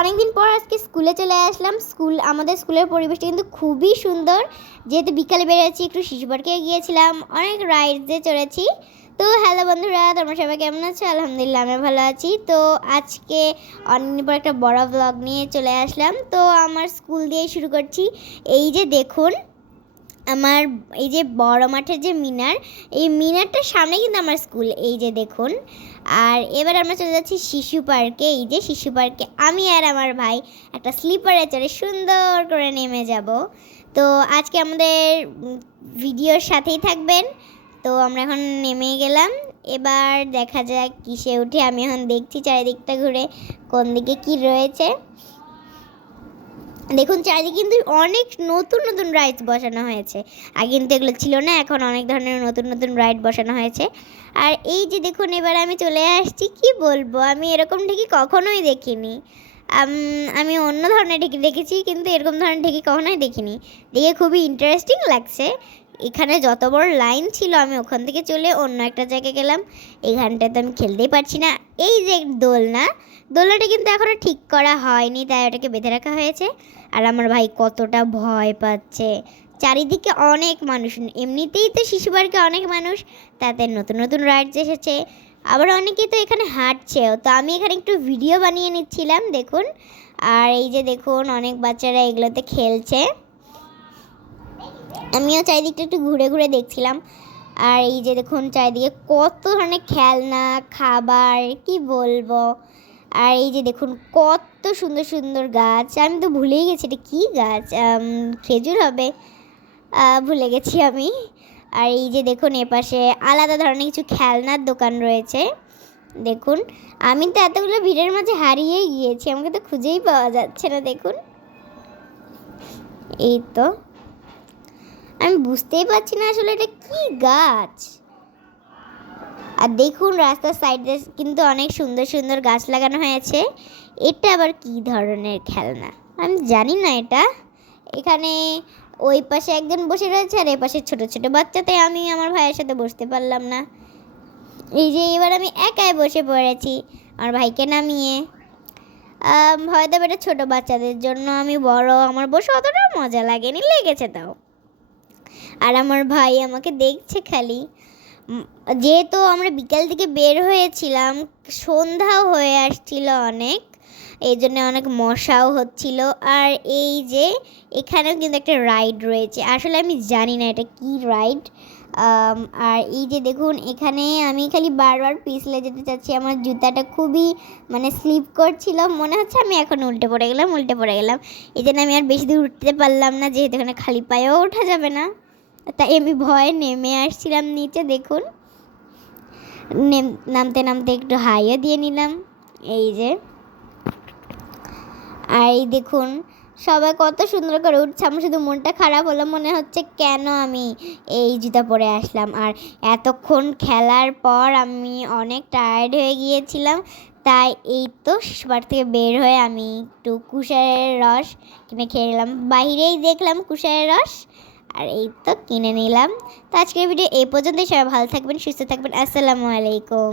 অনেকদিন পর আজকে স্কুলে চলে আসলাম। আমাদের স্কুলের পরিবেশটা কিন্তু খুবই সুন্দর। যেহেতু বিকালে বেরিয়েছি, একটু শিশু পার্কে গিয়েছিলাম, অনেক রাইডসে চড়েছি। তো হ্যালো বন্ধুরা, তোমরা সবাই কেমন আছো? আলহামদুলিল্লাহ আমি ভালো আছি। তো আজকে অনেকদিন পর একটা বড় ব্লগ নিয়ে চলে আসলাম। তো আমার স্কুল দিয়ে শুরু করছি। এই যে দেখুন, আমার এই যে বড় মাঠের যে মিনার, এই মিনারটার সামনে কিন্তু আমার স্কুল। এই যে দেখুন। আর এবার আমরা চলে যাচ্ছি শিশু পার্কে। এই যে শিশু পার্কে আমি আর আমার ভাই একটা স্লিপারে চড়ে সুন্দর করে নেমে যাব। তো আজকে আমাদের ভিডিওর সাথেই থাকবেন। তো আমরা এখন নেমে গেলাম। এবার দেখা যাক কিসে উঠে। আমি এখন দেখছি চারিদিকটা ঘুরে কোন দিকে কি রয়েছে। দেখুন চারিদিকে কিন্তু অনেক নতুন নতুন রাইডস বসানো হয়েছে। আগে কিন্তু এগুলো ছিল না, এখন অনেক ধরনের নতুন নতুন রাইড বসানো হয়েছে। আর এই যে দেখুন, এবার আমি চলে আসছি। কি বলবো, আমি এরকম ঢেকি কখনোই দেখিনি। আমি অন্য ধরনের ঢেকি দেখেছি, কিন্তু এরকম ধরনের ঢেকি কখনোই দেখিনি। দেখে খুবই ইন্টারেস্টিং লাগছে। এখানে যত বড় লাইন ছিল, আমি ওখান থেকে চলে অন্য একটা জায়গায় গেলাম। এখানটাতে আমি খেলতেই পারছি না। এই যে দোলনাটা কিন্তু এখনও ঠিক করা হয়নি, তাই ওটাকে বেঁধে রাখা হয়েছে। আর আমার ভাই কতটা ভয় পাচ্ছে। চারিদিকে অনেক মানুষ, এমনিতেই তো শিশু পার্কে অনেক মানুষ, তাতে নতুন নতুন রাইডস এসেছে। আবার অনেকেই তো এখানে হাঁটছেও। তো আমি এখানে একটু ভিডিও বানিয়ে নিচ্ছিলাম, দেখুন। আর এই যে দেখুন, অনেক বাচ্চারা এগুলোতে খেলছে। আমিও চারিদিকটা একটু ঘুরে ঘুরে দেখছিলাম। আর এই যে দেখুন, চারিদিকে কত ধরনের খেলনা, খাবার, কি বলবো। আর এই যে দেখুন, কত সুন্দর সুন্দর গাছ। আমি তো ভুলেই গেছি এটা কী গাছ, খেজুর হবে, ভুলে গেছি আমি। আর এই যে দেখুন, এপাশে আলাদা ধরনের কিছু খেলনার দোকান রয়েছে। দেখুন, আমি তো এতগুলো ভিড়ের মাঝে হারিয়েই গিয়েছি, আমাকে তো খুঁজেই পাওয়া যাচ্ছে না। দেখুন, এই তো আমি বুঝতেই পারছি না আসলে এটা কি গাছ। আর দেখুন, রাস্তার সাইডে কিন্তু অনেক সুন্দর সুন্দর গাছ লাগানো হয়েছে। এটা আবার কি ধরনের খেলনা আমি জানি না। এটা এখানে ওই পাশে একজন বসে রয়েছে, আর এই পাশে ছোটো ছোটো বাচ্চা, তাই আমি আমার ভাইয়ের সাথে বসতে পারলাম না। এই যে এবার আমি একাই বসে পড়েছি আমার ভাইকে নামিয়ে। হয়তো এটা ছোটো বাচ্চাদের জন্য, আমি বড়, আমার বসে অতটা মজা লাগেনি, লেগেছে তাও। আর আমার ভাই আমাকে দেখছে খালি। যেহেতু আমরা বিকাল থেকে বের হয়েছিলাম, সন্ধ্যাও হয়ে আসছিল অনেক, এই জন্য অনেক মশাও হচ্ছিল। আর এই যে এখানেও কিন্তু একটা রাইড রয়েছে, আসলে আমি জানি না এটা কি রাইড। আর এই যে দেখুন, এখানে আমি খালি বারবার পিছলে যেতে চাচ্ছি। আমার জুতাটা খুবই স্লিপ করছিল, মনে হচ্ছে আমি এখন উল্টে পড়ে গেলাম। এই জন্য আমি আর বেশি দূর উঠতে পারলাম না, যেহেতু এখানে খালি পায়েও ওঠা যাবে না, তাই আমি ভয়ে নেমে আসছিলাম নিচে। দেখুন, নামতে নামতে একটু হাইও দিয়ে নিলাম। এই যে, আর এই দেখুন সবাই কত সুন্দর করে উঠছে। আমার শুধু মনটা খারাপ হলো, মনে হচ্ছে কেন আমি এই জুতা পরে আসলাম। আর এতক্ষণ খেলার পর আমি অনেক টায়ার্ড হয়ে গিয়েছিলাম, তাই এই তো শিশুপার্ক থেকে বের হয়ে আমি একটু কুশারের রস কিনে খেয়ে নিলাম। বাইরেই দেখলাম কুশারের রস, আর এই তো কিনে নিলাম। তো আজকের ভিডিও এই পর্যন্তই। সবাই ভালো থাকবেন, সুস্থ থাকবেন। আসসালামু আলাইকুম।